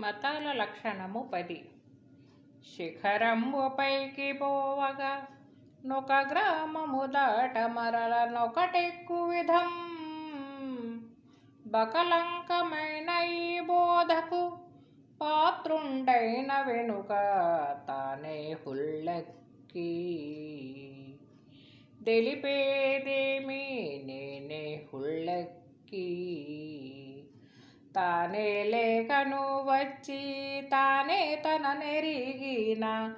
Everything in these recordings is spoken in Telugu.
మతాల లక్షణము పది. శిఖరంబు పైకి పోవగా నొక గ్రామము దాట మరల నొకటెక్కు విధం. బకలంకమైన ఈ బోధకు పాత్రుండైన వెనుక తానే హుల్లెక్కి. తెలిపేదేమి నేనే హుళ్ళెక్కి తానే లేఖను వచ్చి తానే తననెరిగిన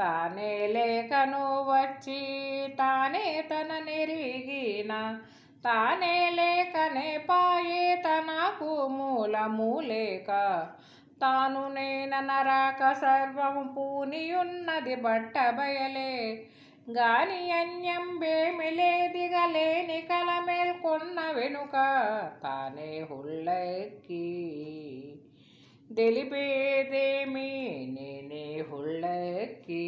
తానే లేఖను వచ్చి తానే తననెరిగిన తానే లేకనే పాయే తనకు మూలము లేక. తాను నేననరాక సర్వము పూనియున్నది బట్ట బయలే. గాని అన్యం బేమిలేదిగా కల కొన్న వెనుక తానే హుళ్ళెక్కి. తెలిపేదేమి? నేనే హుళ్ళెక్కి.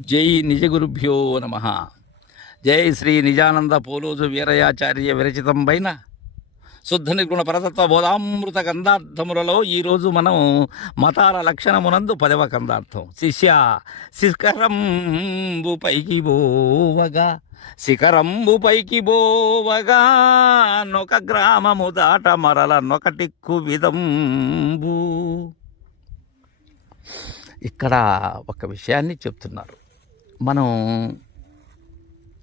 జై నిజగురుభ్యో నమ. జై శ్రీ నిజానంద పోలోజు వీరయాచార్య విరచితంపైన శుద్ధ నిర్గుణ పరతత్వ బోధామృత కందార్థములలో ఈరోజు మనం మతాల లక్షణమునందు పదవ కందార్థం. శిష్య శిఖరంబు పైకి బోవగా శిఖరంబు పైకి బోవగా నొక గ్రామము దాట మరల నొకటిక్కు విధంబు ఇక్కడ ఒక విషయాన్ని చెప్తున్నారు. మనం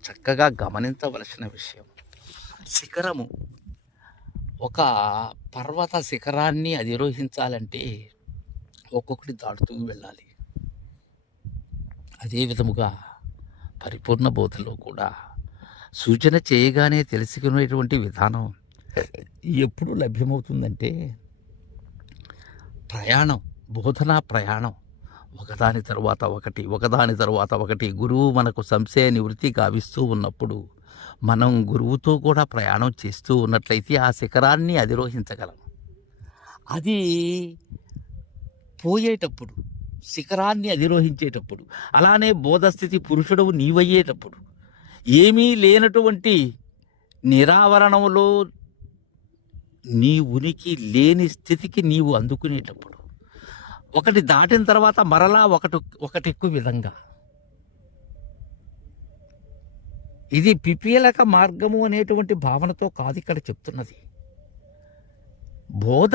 చక్కగా గమనించవలసిన విషయం. శిఖరము ఒక పర్వత శిఖరాన్ని అధిరోహించాలంటే ఒక్కొక్కటి దాటుతూ వెళ్ళాలి. అదే విధముగా పరిపూర్ణ బోధలో కూడా సూచన చేయగానే తెలుసుకునేటువంటి విధానం ఎప్పుడు లభ్యమవుతుందంటే ప్రయాణం బోధనా ప్రయాణం. ఒకదాని తర్వాత ఒకటి ఒకదాని తర్వాత ఒకటి. గురువు మనకు సంశయ నివృత్తి గావిస్తూ ఉన్నప్పుడు మనం గురువుతో కూడా ప్రయాణం చేస్తూ ఉన్నట్లయితే ఆ శిఖరాన్ని అధిరోహించగలం. అది పోయేటప్పుడు శిఖరాన్ని అధిరోహించేటప్పుడు అలానే బోధస్థితి పురుషుడవు నీవయ్యేటప్పుడు ఏమీ లేనటువంటి నిరావరణంలో నీ ఉనికి లేని స్థితికి నీవు అందుకునేటప్పుడు. ఒకటి దాటిన తర్వాత మరలా ఒకటి ఒకటి ఎక్కువ విధంగా. ఇది పిపీలక మార్గము అనేటువంటి భావనతో కాదు ఇక్కడ చెప్తున్నది. బోధ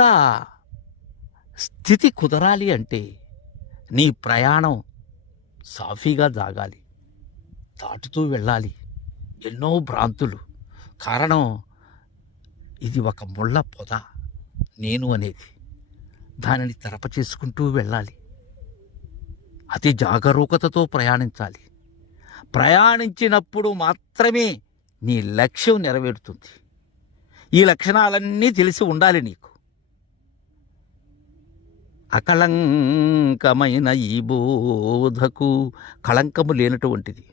స్థితి కుదరాలి అంటే నీ ప్రయాణం సాఫీగా దాగాలి. దాటుతూ వెళ్ళాలి. ఎన్నో భ్రాంతులు. కారణం ఇది ఒక ముళ్ళ పొద. నేను అనేది. దానిని తెరప చేసుకుంటూ వెళ్ళాలి. అతి జాగరూకతతో ప్రయాణించాలి. ప్రయాణించినప్పుడు మాత్రమే నీ లక్ష్యం నెరవేరుతుంది. ఈ లక్షణాలన్నీ తెలిసి ఉండాలి నీకు. అకళంకమైన ఈ బోధకు కళంకము లేనటువంటిది.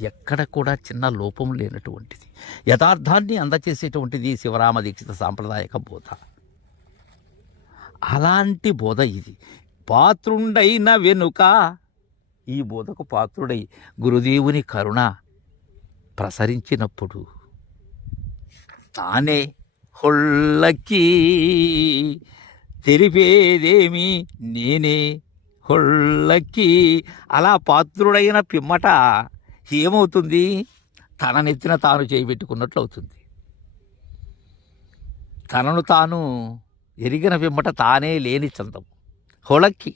ఎక్కడ కూడా చిన్న లోపం లేనటువంటిది. యథార్థాన్ని అందచేసేటువంటిది శివరామ దీక్షిత సాంప్రదాయక బోధ. అలాంటి బోధ ఇది. పాత్రుండైన వెనుక ఈ బోధకు పాత్రుడై గురుదేవుని కరుణ ప్రసరించినప్పుడు తానే హొళ్ళకి తెలిపేదేమి నేనే హొళ్ళకి. అలా పాత్రుడైన పిమ్మట ఏమవుతుంది? తన నెత్తిన తాను చేయబెట్టుకున్నట్లు అవుతుంది తనను తాను ఎరిగిన పిమ్మట తానే లేని చందం హొళక్కి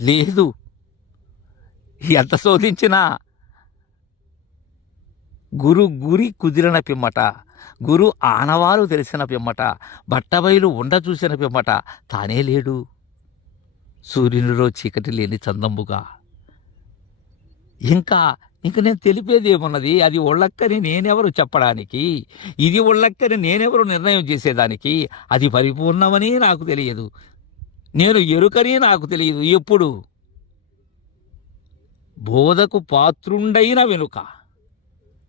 లేదు. ఎంత శోధించినా గురు గురి కుదిరిన పిమ్మట గురు ఆనవాలు తెలిసిన పిమ్మట బట్టబయలు ఉండ చూసిన పిమ్మట తానే లేడు. సూర్యునిలో చీకటి లేని చందంబుగా ఇంకా ఇంక నేను తెలిపేది ఏమున్నది? అది ఒళ్ళక్కని నేనెవరు చెప్పడానికి? ఇది ఒళ్ళక్కని నేనెవరు నిర్ణయం చేసేదానికి? అది పరిపూర్ణమని నాకు తెలియదు. నేను ఎరుకని నాకు తెలియదు. ఎప్పుడు? బోధకు పాత్రుండైన వెనుక.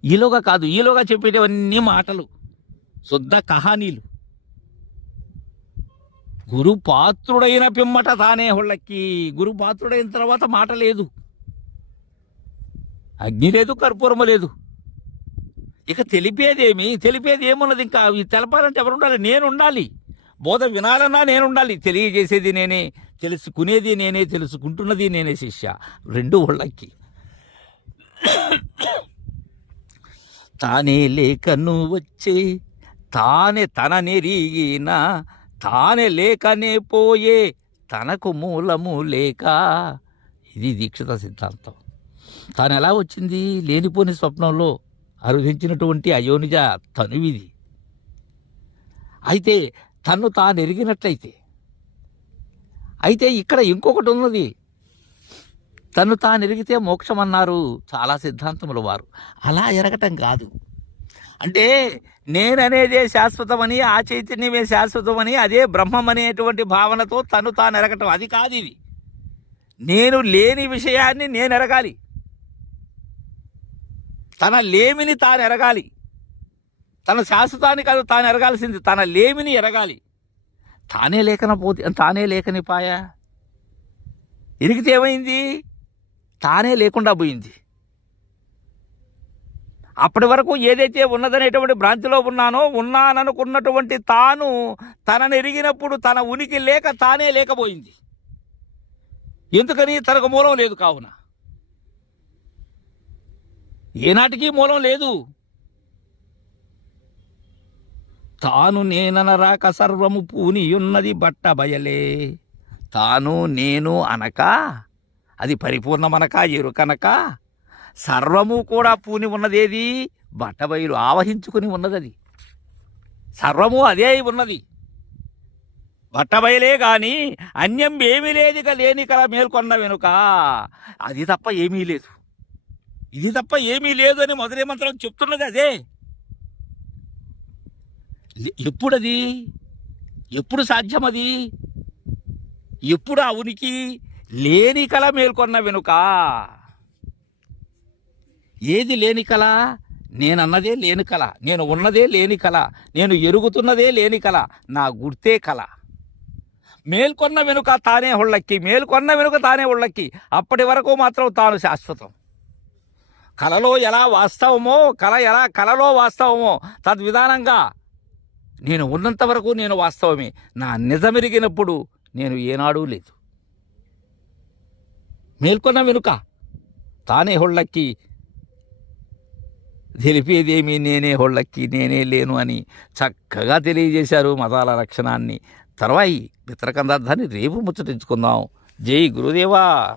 ఈలోగా కాదు ఈలోగా చెప్పేటవన్నీ మాటలు. శుద్ధ కహానీలు. గురు పాత్రుడైన పిమ్మట తానే హొళ్ళకి గురు పాత్రుడైన తర్వాత మాట లేదు. అగ్ని లేదు కర్పూరము లేదు. ఇక తెలిపేదేమి? తెలిపేది ఏమున్నది ఇంకా? తెలపాలంటే ఎవరు ఉండాలి నేను ఉండాలి బోధ వినాలన్నా నేను ఉండాలి తెలియజేసేది నేనే. తెలుసుకునేది నేనే తెలుసుకుంటున్నది నేనే శిష్య. రెండు వాళ్ళకి తానే లేకను వచ్చే తానే తననే నెరిగిన తానే లేకనే పోయే తనకు మూలము లేక. ఇది దీక్షిత సిద్ధాంతం. తాను ఎలా వచ్చింది? లేనిపోని స్వప్నంలో అరుధించినటువంటి అయోనిజ తనువిది. అయితే తను తాను ఎరిగినట్లయితే అయితే ఇక్కడ ఇంకొకటి ఉన్నది. తను తాను ఎరిగితే మోక్షం అన్నారు చాలా సిద్ధాంతములు వారు. అలా ఎరగటం కాదు. అంటే నేననేదే శాశ్వతమని ఆ చైతన్యమే శాశ్వతమని అదే బ్రహ్మం అనేటువంటి భావనతో తను తాను ఎరగటం అది కాదు ఇది. నేను లేని విషయాన్ని నేను ఎరగాలి తన లేమిని తాను ఎరగాలి తన శాశ్వతాన్ని కాదు తాను ఎరగాల్సింది తన లేమిని ఎరగాలి. తానే లేకనపోతే తానే లేకని పాయ? ఎరిగితే ఏమైంది? తానే లేకుండా పోయింది. అప్పటి వరకు ఏదైతే ఉన్నదనేటువంటి భ్రాంతిలో ఉన్నానో ఉన్నాననుకున్నటువంటి తాను తనను ఎరిగినప్పుడు తన ఉనికి లేక తానే లేకపోయింది. ఎందుకని? తనకు మూలం లేదు కావున. ఏనాటికి మూలం లేదు. తాను నేననరాక సర్వము పూనియున్నది బట్ట బయలే. తాను నేను అనక అది పరిపూర్ణమనక ఎరుకనక సర్వము కూడా పూని ఉన్నదేది బట్టబయలు ఆవహించుకుని ఉన్నది అది సర్వము అదే అయి ఉన్నది. బట్టబయలే గాని అన్యం ఏమీ లేదిక లేని కల మేల్కొన్న వెనుక అది తప్ప ఏమీ లేదు. ఇది తప్ప ఏమీ లేదు అని మొదటి మంత్రం చెప్తున్నది అదే. ఎప్పుడది? ఎప్పుడు సాధ్యం అది ఎప్పుడు ఆ ఉనికి లేని కల మేల్కొన్న వెనుక? ఏది లేని కల నేనన్నదే లేని కల నేను ఉన్నదే లేని కల నేను ఎరుగుతున్నదే లేని కల నా గుర్తే కల మేల్కొన్న వెనుక తానే హుళ్ళక్కి మేల్కొన్న వెనుక తానే ఉళ్ళక్కి అప్పటి వరకు మాత్రం తాను శాశ్వతం. కలలో ఎలా వాస్తవమో కల ఎలా కలలో వాస్తవమో తద్విధానంగా నేను ఉన్నంత వరకు నేను వాస్తవమే. నా నిజమెరిగినప్పుడు నేను ఏనాడూ లేదు. మేల్కొన్న వెనుక తానే హొళ్ళక్కి తెలిపేదేమీ నేనే హొళ్ళక్కి నేనే లేను అని చక్కగా తెలియజేశారు మతాల రక్షణాన్ని. తర్వాయి మిత్రకందార్థాన్ని రేపు ముచ్చటించుకుందాం. జై గురుదేవా!